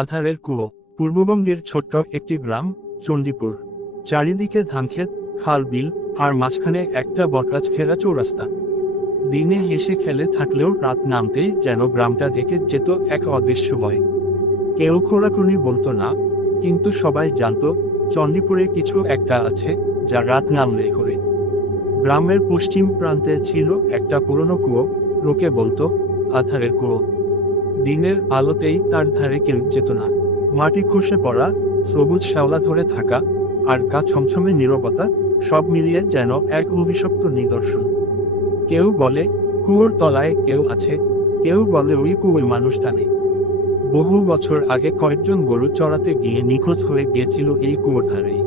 আধারের কুয়ো, পূর্ববঙ্গের ছোট্ট একটি গ্রাম, চণ্ডীপুর। চারিদিকে ধানক্ষেত খাল বিল আর মাঝখানে একটা বটগাছ ঘেরা চৌরাস্তা। দিনে হেসে খেলে থাকলেও রাত নামতেই যেন গ্রামটা দেখে যেত এক অদৃশ্য ভয়। কেউ খোলাখুনি বলতো না, কিন্তু সবাই জানত চণ্ডীপুরে কিছু একটা আছে যা রাত নামলেই করে। গ্রামের পশ্চিম প্রান্তে ছিল একটা পুরনো কুয়ো, লোকে বলতো আধারের কুয়ো। দিনের আলোতেই তার ধারে কেউ যেত না। মাটি খসে পড়া, সবুজ শ্যাওলা ধরে থাকা আর গা ছমছমে নীরবতা সব মিলিয়ে যেন এক অভিশপ্ত নিদর্শন। কেউ বলে, কুয়োর তলায় কেউ আছে। কেউ বলে, ওই কুয়োর মানুষটা নেই বহু বছর আগে কয়েকজন গরু চড়াতে গিয়ে নিখোঁজ হয়ে গিয়েছিল এই কুয়োর ধারেই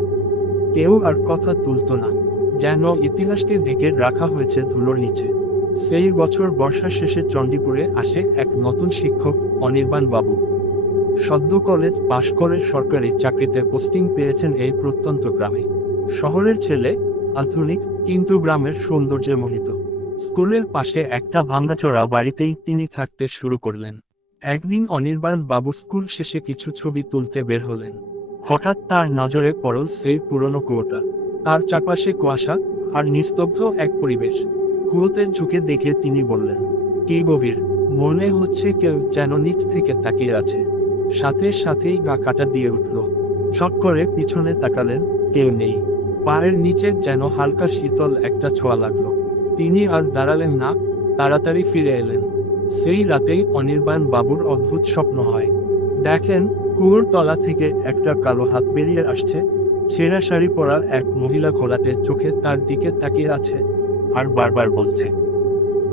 কেউ আর কথা তুলতো না, যেন ইতিহাসকে ডেকে রাখা হয়েছে ধুলোর নিচে। সেই বছর বর্ষা শেষে চণ্ডীপুরে আসে এক নতুন শিক্ষক, অনির্বাণ বাবু। সদ্য কলেজ পাশ করে সরকারি চাকরিতে পোস্টিং পেয়েছেন এই প্রত্যন্ত গ্রামে। শহরের ছেলে, আধুনিক, কিন্তু গ্রামের সৌন্দর্যে মোহিত স্কুলের পাশে একটা ভাঙ্গাচোরা বাড়িতেই তিনি থাকতে শুরু করলেন। একদিন অনির্বাণ বাবু স্কুল শেষে কিছু ছবি তুলতে বের হলেন। হঠাৎ তার নজরে পড়ল সেই পুরনো কুয়োটা। তার চারপাশে কুয়াশা আর নিস্তব্ধ এক পরিবেশ। কুয়োতে ঝুঁকে দেখে তিনি বললেন, কি গভীর? মনে হচ্ছে কেউ যেন নিচ থেকে তাকিয়ে আছে। সাথে সাথেই গা কাটা দিয়ে উঠল। ছট করে পিছনে তাকালেন, কেউ নেই। পায়ের নিচে যেন হালকা শীতল একটা ছোঁয়া লাগল। তিনি আর দাঁড়ালেন না, তাড়াতাড়ি ফিরে এলেন। সেই রাতেই অনির্বাণ বাবুর অদ্ভুত স্বপ্ন হয়। দেখেন, কুয়োর তলা থেকে একটা কালো হাত বেরিয়ে আসছে। ছেঁড়া শাড়ি পরা এক মহিলা ঘোলাটে চোখে তার দিকে তাকিয়ে আছে। আর বারবার বলছে,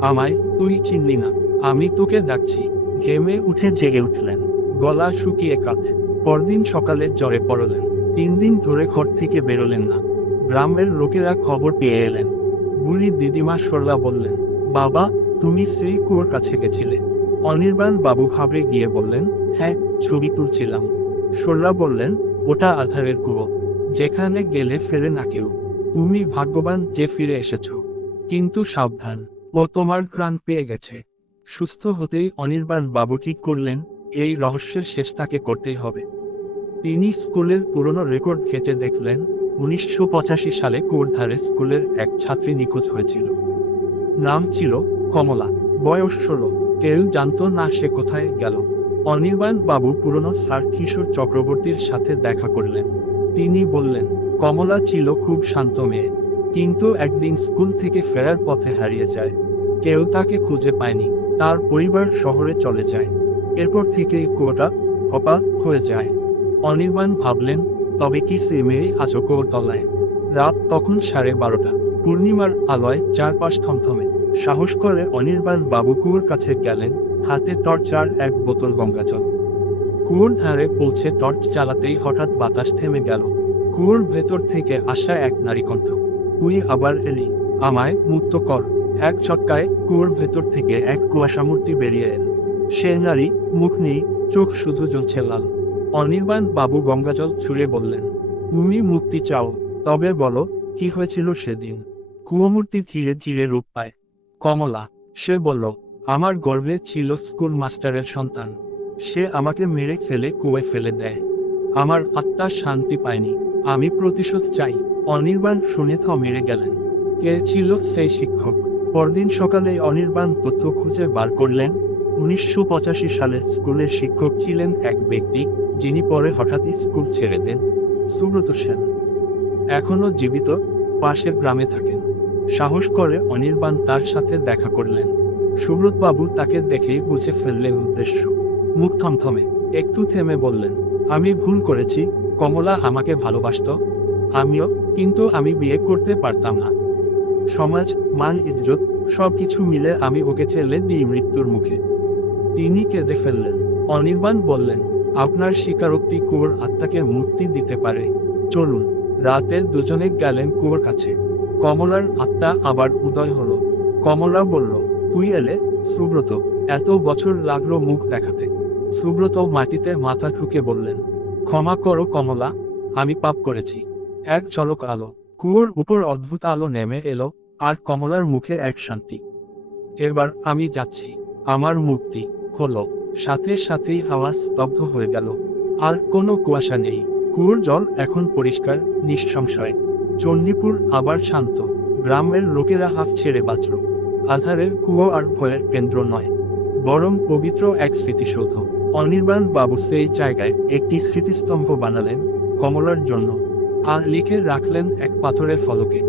আমায় তুই চিনলি না, আমি তোকে ডাকছি। ঘেমে উঠে জেগে উঠলেন। গলা শুকিয়ে কাঠ পরদিন সকালে জ্বরে পড়লেন। তিন দিন ধরে ঘর থেকে বেরোলেন না। গ্রামের লোকেরা খবর পেয়ে এলেন। বুড়ি দিদিমা সরলা বললেন, বাবা, তুমি সেই কুয়োর কাছে গেছিলে। অনির্বাণ বাবু ঘাবড়ে গিয়ে বললেন হ্যাঁ ছবি তুলছিলাম। সরলা বললেন, ওটা আধারের কুয়ো। যেখানে গেলে ফেরে না কেউ। তুমি ভাগ্যবান যে ফিরে এসেছ। কিন্তু সাবধান। ও তোমার প্রাণ পেয়ে গেছে। সুস্থ হতেই অনির্বাণ বাবু ঠিক করলেন, এই রহস্যের শেষ তাকে করতেই হবে। তিনি স্কুলের পুরনো রেকর্ড ঘেটে দেখলেন, উনিশশো পঁচাশি সালে কোর্ধারে স্কুলের এক ছাত্রী নিখোঁজ হয়েছিল। নাম ছিল কমলা, বয়স ষোলো, কেউ জানতো না সে কোথায় গেল। অনির্বাণ বাবু পুরনো স্যার কিশোর চক্রবর্তীর সাথে দেখা করলেন। তিনি বললেন, কমলা ছিল খুব শান্ত মেয়ে। কিন্তু একদিন স্কুল থেকে ফেরার পথে হারিয়ে যায়। কেউ তাকে খুঁজে পায়নি। তার পরিবার শহরে চলে যায়। এরপর থেকেই কুয়োটা হপা হয়ে যায়। অনির্বাণ ভাবলেন, তবে কি সে মেয়ে আজও কুয়োর তলায়? রাত তখন সাড়ে বারোটা। পূর্ণিমার আলোয় চারপাশ থমথমে। সাহস করে অনির্বাণ বাবু কুয়োর কাছে গেলেন। হাতে টর্চ আর এক বোতল গঙ্গা জল। কুয়োর ধারে পৌঁছে টর্চ চালাতেই হঠাৎ বাতাস থেমে গেল। কুয়োর ভেতর থেকে আসা এক নারী কণ্ঠ তুই আবার এলি। আমায় মুক্ত কর। এক ছক্কায় কুয়োর ভেতর থেকে এক কুয়াশা মূর্তি বেরিয়ে এল। সে নারী মুখ নেই, চোখ শুধু জ্বলছে লাল। অনির্বাণ বাবু গঙ্গাজল ছুঁড়ে বললেন, তুমি মুক্তি চাও, তবে বলো, কি হয়েছিল সেদিন? কুয়োমূর্তি ধীরে ধীরে রূপ পায়। কমলা, সে বলল, আমার গর্বে ছিল স্কুল মাস্টারের সন্তান। সে আমাকে মেরে ফেলে কুয়ে ফেলে দেয়। আমার আত্মা শান্তি পায়নি। আমি প্রতিশোধ চাই। অনির্বাণ শুনে থ মেরে গেলেন। কে ছিল সেই শিক্ষক? পরদিন সকালে অনির্বাণ তথ্য খুঁজে বার করলেন, উনিশশো পঁচাশি সালে স্কুলের শিক্ষক ছিলেন এক ব্যক্তি, যিনি পরে হঠাৎই স্কুল ছেড়ে দেন। সুব্রত সেন। এখনও জীবিত, পাশের গ্রামে থাকেন। সাহস করে অনির্বাণ তার সাথে দেখা করলেন। সুব্রতবাবু তাকে দেখেই বুঝে ফেললেন উদ্দেশ্য। মুখ থমথমে, একটু থেমে বললেন, আমি ভুল করেছি, কমলা আমাকে ভালোবাসত, আমিও কিন্তু আমি বিয়ে করতে পারতাম না। সমাজ, মান, ইজ্জত সব কিছু মিলে আমি ওকে ঠেলে দিই মৃত্যুর মুখে। তিনি কেঁদে ফেললেন। অনির্বাণ বললেন, আপনার স্বীকারোক্তি কুয়োর আত্মাকে মুক্তি দিতে পারে। চলুন রাতে দুজনে গেলেন কুয়োর কাছে। কমলার আত্মা আবার উদয় হলো। কমলা বলল, তুই এলে, সুব্রত, এত বছর লাগল মুখ দেখাতে। সুব্রত মাটিতে মাথা ঠুকে বললেন, ক্ষমা করো কমলা, আমি পাপ করেছি। এক ঝলক আলো, কুয়োর উপর অদ্ভুত আলো নেমে এলো, আর কমলার মুখে এক শান্তি। এবার আমি যাচ্ছি। আমার মুক্তি হলো সাথে সাথেই হাওয়া স্তব্ধ হয়ে গেল। আর কোনো কুয়াশা নেই। কুয়োর জল এখন পরিষ্কার, নিঃসংশয়। চণ্ডীপুর আবার শান্ত। গ্রামের লোকেরা হাফ ছেড়ে বাঁচল। আধারের কুয়ো আর ভয়ের কেন্দ্র নয়। বরং পবিত্র এক স্মৃতিসৌধ। অনির্বাণ বাবু সেই জায়গায় একটি স্মৃতিস্তম্ভ বানালেন কমলার জন্য। আর লিখে রাখলেন এক পাথরের ফলকে।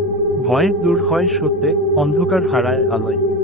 ভয় দূর হয় সত্যে অন্ধকার হারায় আলোয়।